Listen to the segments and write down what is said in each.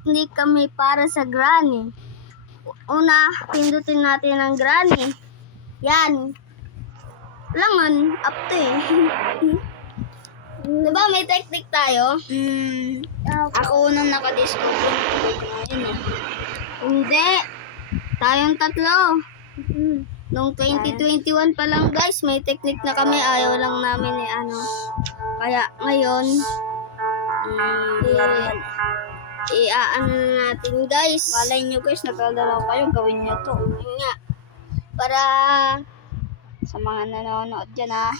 technique kami para sa granny. Una, pindutin natin ang granny. Yan. Langan, up to eh. Diba may technique tayo? Ako unang nakadiscover. Ayun eh. Hindi. Tayong tatlo. Noong 2021 pa lang guys, may technique na kami. Ayaw lang namin ni ano. Kaya ngayon, i-ano na natin guys. Malay nyo guys, nagdadalaw kayo, gawin nyo to. Yun nga. Para, Sa mga nanonood dyan ha.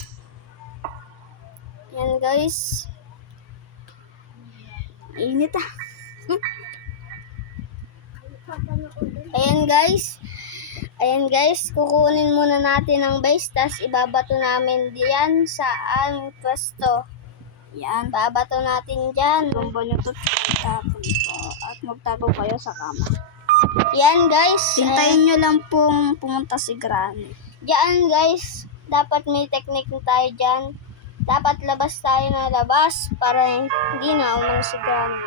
yan guys. Init ah. Ayan guys, kukunin muna natin ang base, tas ibabato namin diyan sa aming pwesto. Yan. Babato natin dyan. Bomba nyo to. Tapon po. At magtago kayo sa kama. Yan guys. Hintayin nyo lang pong pumunta si Granny. Diyan guys, dapat may technique na tayo dyan. Dapat labas tayo na labas para hindi na umano si Granny.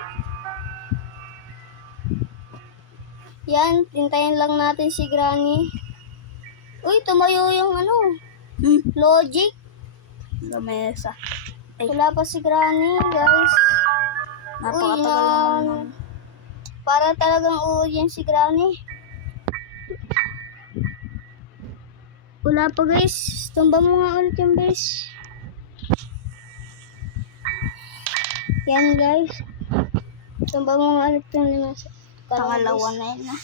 Yan, tintayin lang natin si Granny. Uy, tumayo yung ano, logic. Lamesa. Ay. Wala pa si Granny, guys. Napakatagal Uy, naman yan. nun. Para talagang uuyan si Granny. Wala pa guys. Tumba mo nga ulit yung base. Yan guys. Tumba mo nga ulit yung limasa. Pangalawa na yun ah.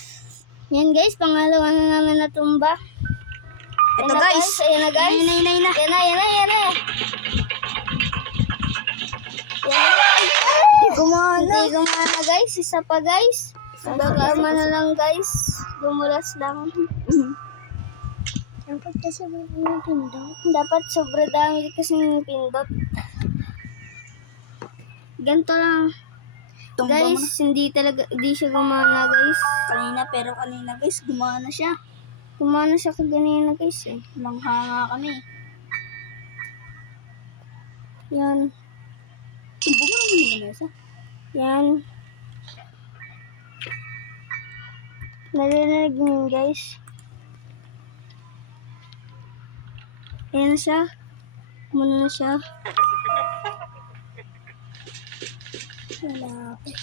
Yan guys, pangalawa na namin natumba. Ito Yan na, guys. Ayan na guys. Yan na. Yan na. Yan na. Yan na. Gumana. Hindi gumana guys. Isa pa guys. Baka na lang guys. Dumulas lang. Dapat kasi may pindot. Dapat sobra dami kasi ng pindot. Ganito lang. Tumba mo na. Guys, hindi siya gumana guys. Kanina guys, gumana siya. Gumana siya kaganina guys eh. Langhanga kami. Yan. Tumba mo naman yung lamesa. Yan. Narinig niyo guys. Ayan na siya. Muna na siya. Malapit.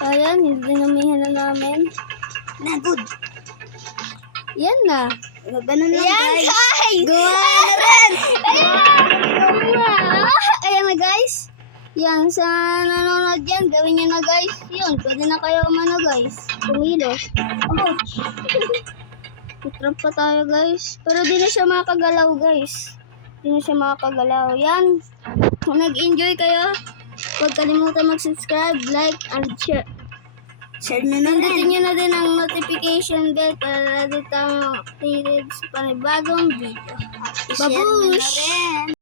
Ayan, dinamihan na namin. Na, good. Yan na. Ganun lang Ayan guys. guys! Gumana rin. Ayan na guys. Yan, sa nanonood yan, gawin nyo na guys. Yun, pwede na kayo umano guys. Kumilos. Ouch. Itrap pa tayo guys. Pero di na siya makagalaw guys. Di na siya makagalaw. Yan. Kung nag-enjoy kayo, huwag kalimutan mag-subscribe, like, and share. Share nyo na Pindutin rin. nyo na din ang notification bell para dito tayo updated sa panibagong video. I-share nyo na Babush! rin.